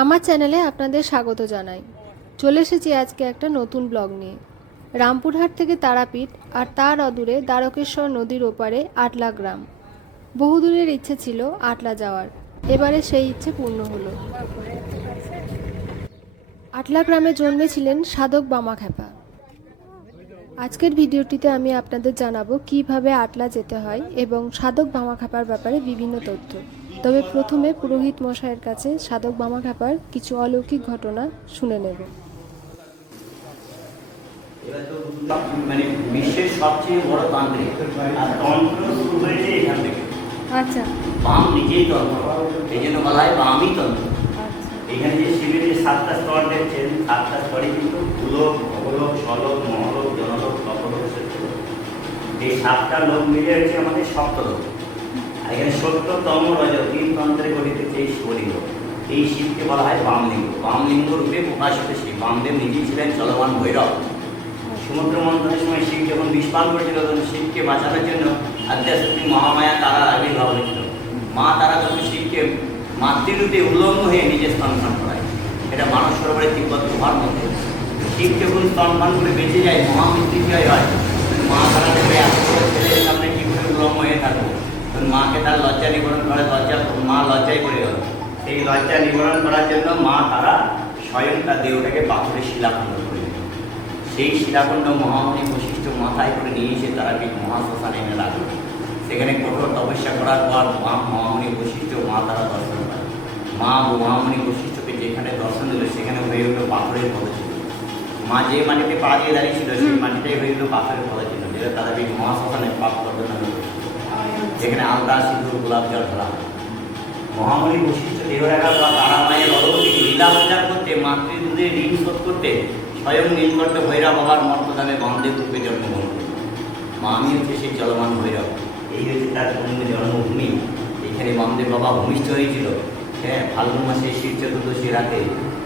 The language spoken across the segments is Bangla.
আমার চ্যানেলে আপনাদের স্বাগত জানাই। চলে এসেছি আজকে একটা নতুন ব্লগ নিয়ে। রামপুরহাট থেকে তারাপীঠ আর তার অদূরে দ্বারকেশ্বর নদীর ওপারে আটলা গ্রাম। বহুদিনের ইচ্ছে ছিল আটলা যাওয়ার, এবারে সেই ইচ্ছে পূর্ণ হলো। আটলা গ্রামে জন্মেছিলেন সাধক বামাখ্যাপা। আজকের ভিডিওটিতে আমি আপনাদের জানাবো কিভাবে আটলা যেতে হয় এবং সাধক বামাখ্যাপার ব্যাপারে বিভিন্ন তথ্য। তবে প্রথমে পুরোহিত মশাইয়ের কাছে সাধক বামাখ্যাপার কিছু অলৌকিক ঘটনা শুনে নেব। মানে বিশ্বের সবচেয়ে বড় তান্ত্রিক, আর তন্ত্র শুরু হয়েছে এখান থেকে। আচ্ছা, বাম নিজেই তন্ত্র, এই জন্য বলা হয় বামই তন্ত্র। এখানে যে শিবের যে 7টা স্তর দেখছেন, 7টা স্তরে কিন্তু ভূলোক, ভবলোক, স্বলোক, মহলোক, জনলোক, তপলোক, সত্যলোক। এই 7টা লোক মিলে হচ্ছে আমাদের সপ্তলোক। আর এখানে সত্যতম রজ 3 তন্ত্রে গঠিত এই শিবলিঙ্গ। এই শিবকে বলা হয় বামলিঙ্গ। বামলিঙ্গ রূপে প্রকাশিত শিব। বামদেব নিজেই ছিলেন চলমান ভৈরব। সমুদ্র মন্থনের সময় শিব যখন বিষপান করেছিল, তখন শিবকে বাঁচানোর জন্য আধ্যাত্মিক মহামায়া তারার আবির্ভাব হয়েছিল। মা তারা তখন শিবকে মাতৃরূপে উল্লঙ্গ হয়ে নিজে স্তনপান করায়। এটা মানস সরোবরের তিব্বত গুহার মধ্যে। শিব যখন স্তনপান করে বেঁচে যায়, মহামৃত্যুঞ্জয় হয়। মা তারা দেবে এত বড় ছেলের সামনে কি করে উল্লঙ্গ হয়ে থাকবো। তখন মাকে তার লজ্জা নিবারণ করে, মা লজ্জায় পড়ে গেল। সেই লজ্জা নিবারণ করার জন্য মা তারা স্বয়ং তার দেহটাকে পাথরের শিলাখণ্ড করে। সেই শিলাখণ্ড মহামণি বশিষ্ঠ মাথায় করে নিয়ে এসে তারাপীঠ মহাশ্মশানে এনে রাখল। সেখানে কঠোর তপস্যা করার পর মহামণি বশিষ্ঠ মা তারা দর্শন পায়। মহামণি বশিষ্ঠকে যেখানে দর্শন দিল, সেখানে হয়ে উঠল পাথরের পদচিহ্ন। মা যে মাটিতে পা দিয়ে দাঁড়িয়েছিল, সেই মাটিটাই হয়ে উঠল পাথরের পদচিহ্ন, যেটা তারাপীঠ মহাশ্মশানে পাপ পর্যন্ত, যেখানে আলতা, সিঁদুর, গোলাপ জল ধরা হয়। মহামণি বশিষ্ঠ দেহ রাখার পর তারা মায়ের অলৌকিক লীলা প্রচার করতে, মাতৃদুধের ঋণ শোধ করতে স্বয়ং নীলকণ্ঠ ভৈরব বাবার মর্তধামে বামদেব রূপে জন্মগ্রহণ করেন। মা আমি হচ্ছে সেই চলমান ভৈরব। এই হচ্ছে তার জন্মভূমি। এখানে বামদেব বাবা ভূমিষ্ঠ হয়েছিল। হ্যাঁ, ফাল্গুন মাসে শিব চতুর্দশী রাতে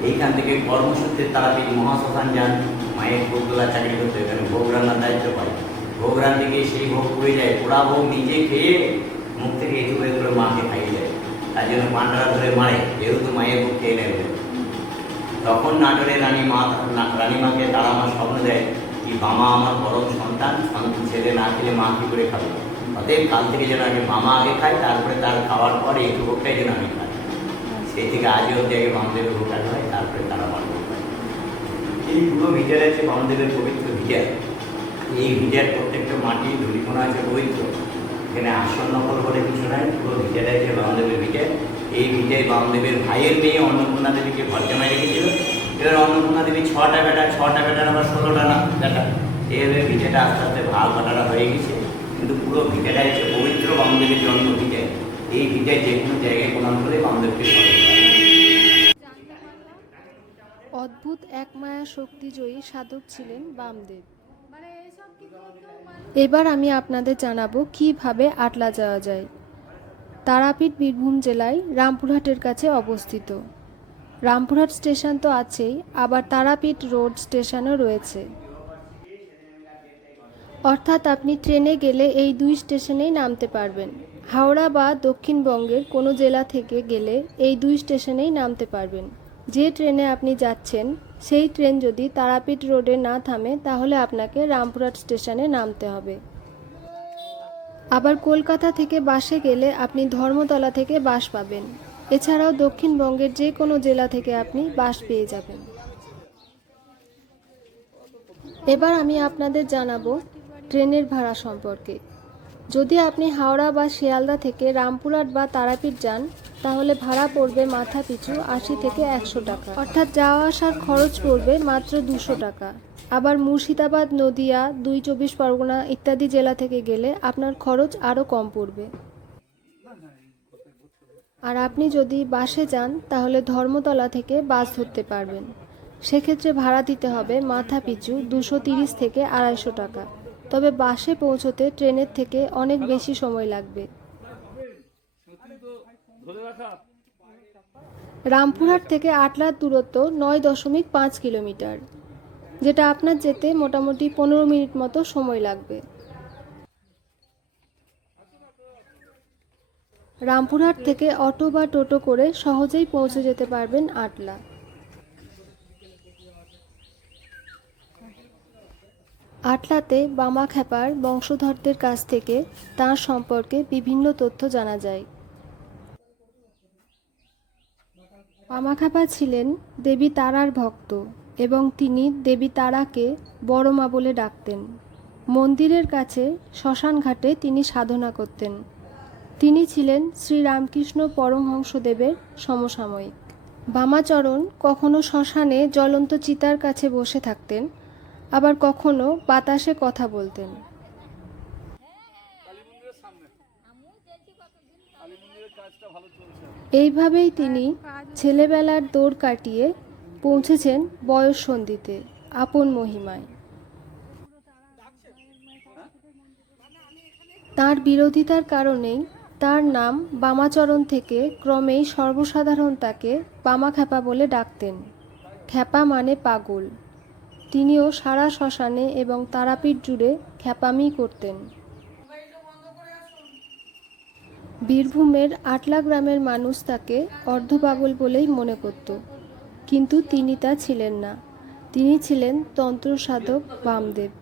এইখান থেকে কর্মসূত্রে তারাপীঠ মহাশ্মশান যান। মায়ের ভোগগুলা চাকরি করতে, এখানে ভোগ রান্নার দায়িত্ব পায়। ভোগ রান্না গিয়ে সেই ভোগ পুড়ে যায়। পোড়া ভোগ নিজে খেয়ে মুখ থেকে এটুকু করে মাকে খাইয়ে দেয়। তার জন্য পান্ডারা ধরে মারে, যেহেতু মায়ের ভোগ খেয়ে নেবে। তখন নাটোরের রানীমাকে তারা আমার স্বপ্ন দেয় কি, বামা আমার পরম সন্তান, ছেলে না খেলে মা কী করে খাবে। অতএব কাল থেকে যেন আগে মামা আগে খায়, তারপরে তার খাওয়ার পরে একটু ভোগটাই যেন আমি খাই। সেই থেকে আজও অব্দি আগে বামদেবের ভোগ আগে হয়, তারপরে তারা আমার ভোগ পায়। এই পুরো ভিটার আছে বামদেবের পবিত্র ভিটার। এই ভিটার প্রত্যেকটা মাটি ধুলিকোনা আছে পবিত্র। এখানে আসন নকল বলে কিছু নাই, পুরো ভিটাটা আছে বামদেবের ভিটার। এই ভিটায় বামদেবের ভাইয়ের মেয়ে অন্নপূর্ণা দেবীকে ভরজামায় রেখেছিল। এবার অন্নপূর্ণা দেবী 6টা বেটার আবার 16টা না বেটা। এইভাবে ভিটাটা আস্তে আস্তে ভাগ বাটারা হয়ে গেছে। কিন্তু পুরো ভিটাটা হচ্ছে পবিত্র বামদেবের জন্ম ভিটায়। এই ভিটায় যে কোনো জায়গায় প্রণাম করে বামদেবকে স্মরণ করা হয়। অদ্ভুত এক মায়া শক্তিজয়ী সাধক ছিলেন বামদেব। এবার আমি আপনাদের জানাবো কিভাবে আটলা যাওয়া যায়। তারাপীঠ বীরভূম জেলায় রামপুরহাটের কাছে অবস্থিত। রামপুরহাট স্টেশন তো আছেই, আবার তারাপীঠ রোড স্টেশনও রয়েছে। অর্থাৎ আপনি ট্রেনে গেলে এই 2 স্টেশনেই নামতে পারবেন। হাওড়া বা দক্ষিণবঙ্গের কোনো জেলা থেকে গেলে এই 2 স্টেশনেই নামতে পারবেন। যে ট্রেনে আপনি যাচ্ছেন সেই ট্রেন যদি তারাপীঠ রোডে না থামে, তাহলে আপনাকে রামপুরহাট স্টেশনে নামতে হবে। আবার কলকাতা থেকে বাসে গেলে আপনি ধর্মতলা থেকে বাস পাবেন। এছাড়াও দক্ষিণবঙ্গের যে কোনো জেলা থেকে আপনি বাস পেয়ে যাবেন। এবার আমি আপনাদের জানাবো ট্রেনের ভাড়া সম্পর্কে। যদি আপনি হাওড়া বা শিয়ালদা থেকে রামপুরহাট বা তারাপীঠ যান, তাহলে ভাড়া পড়বে মাথা পিছু 80 থেকে 100 টাকা, অর্থাৎ যাওয়া আসার খরচ পড়বে মাত্র 200 টাকা। আবার মুর্শিদাবাদ, নদিয়া, 2 চব্বিশ পরগনা ইত্যাদি জেলা থেকে গেলে আপনার খরচ আরও কম পড়বে। আর আপনি যদি বাসে যান, তাহলে ধর্মতলা থেকে বাস ধরতে পারবেন। সেক্ষেত্রে ভাড়া দিতে হবে মাথা পিছু 230 থেকে 250 টাকা। তবে বাসে পৌঁছতে ট্রেনের থেকে অনেক বেশি সময় লাগবে। রামপুরহাট থেকে আটলার দূরত্ব 9.5 কিলোমিটার, যেটা আপনার যেতে মোটামুটি 15 মিনিট মতো সময় লাগবে। রামপুরহাট থেকে অটো বা টোটো করে সহজেই পৌঁছে যেতে পারবেন আটলা। আটলাতে বামাখ্যাপার বংশধরদের কাছ থেকে তাঁর সম্পর্কে বিভিন্ন তথ্য জানা যায়। বামাখ্যাপা ছিলেন দেবী তারার ভক্ত এবং তিনি দেবী তারাকে বড় মা বলে ডাকতেন। মন্দিরের কাছে শ্মশান ঘাটে তিনি সাধনা করতেন। তিনি ছিলেন শ্রীরামকৃষ্ণ পরমহংসদেবের সমসাময়িক। বামাচরণ কখনো শ্মশানে জ্বলন্ত চিতার কাছে বসে থাকতেন, আবার কখনো বাতাসে কথা বলতেন। এইভাবেই তিনি ছেলেবেলার দৌড় কাটিয়ে পৌঁছেছেন বয়ঃসন্ধিতে আপন মহিমায়। তার বিরোধিতার কারণেই তার নাম বামাচরণ থেকে ক্রমেই সর্বসাধারণ তাকে বামাখ্যাপা বলে ডাকতেন। খ্যাপা মানে পাগল। তিনিও সারা শ্মশানে এবং তারাপীঠ জুড়ে খ্যাপামি করতেন। বীরভূমের আটলা গ্রামের মানুষ তাকে অর্ধপাগল বলেই মনে করত, কিন্তু তিনি তা ছিলেন না। তিনি ছিলেন তন্ত্র সাধক বামদেব।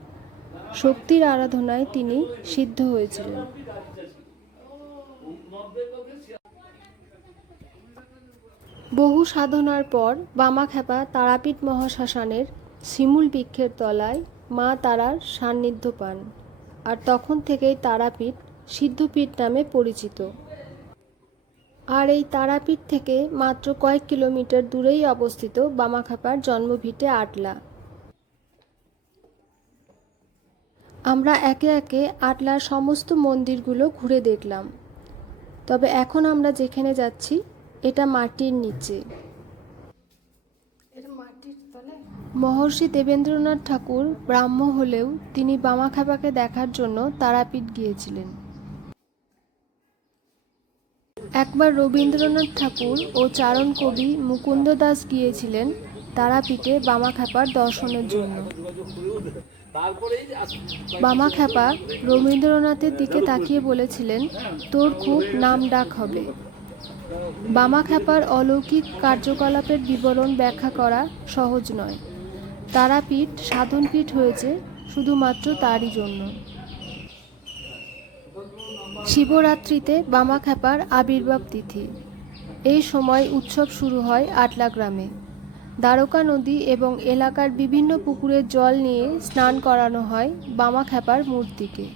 শক্তির আরাধনায় তিনি সিদ্ধ হয়েছিলেন। বহু সাধনার পর বামাখ্যাপা তারাপীঠ মহাশ্মশানের শিমুল বৃক্ষের তলায় মা তারার সান্নিধ্য পান, আর তখন থেকেই তারাপীঠ সিদ্ধপীঠ নামে পরিচিত। আর এই তারাপীঠ থেকে মাত্র কয়েক কিলোমিটার দূরেই অবস্থিত বামাখ্যাপার জন্মভিটে আটলা। আমরা একে একে আটলার সমস্ত মন্দিরগুলো ঘুরে দেখলাম। তবে এখন আমরা যেখানে যাচ্ছি এটা মাটির নিচে। মহর্ষি দেবেন্দ্রনাথ ঠাকুর ব্রাহ্ম হলেও তিনি বামাখ্যাপাকে দেখার জন্য তারাপীঠ গিয়েছিলেন। একবার রবীন্দ্রনাথ ঠাকুর ও চারণ কবি মুকুন্দ দাস গিয়েছিলেন তারাপীঠে বামাখ্যাপার দর্শনের জন্য। বামাখ্যাপা রবীন্দ্রনাথের দিকে তাকিয়ে বলেছিলেন, তোর খুব নাম ডাক হবে। বামাখ্যাপার অলৌকিক কার্যকলাপের বিবরণ ব্যাখ্যা করা সহজ নয়। তারাপীঠ সাধনপীঠ হয়েছে শুধুমাত্র তারই জন্য। শিবরাত্রিতে বামাখ্যাপার আবির্ভাব তিথি। এই সময় উৎসব শুরু হয় আটলা গ্রামে। দ্বারকা নদী এবং এলাকার বিভিন্ন পুকুরের জল নিয়ে স্নান করানো হয় বামাখ্যাপার মূর্তিকে।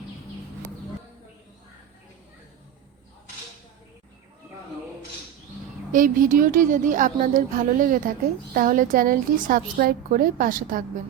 এই ভিডিওটি যদি আপনাদের ভালো লেগে থাকে তাহলে চ্যানেলটি সাবস্ক্রাইব করে পাশে থাকবেন।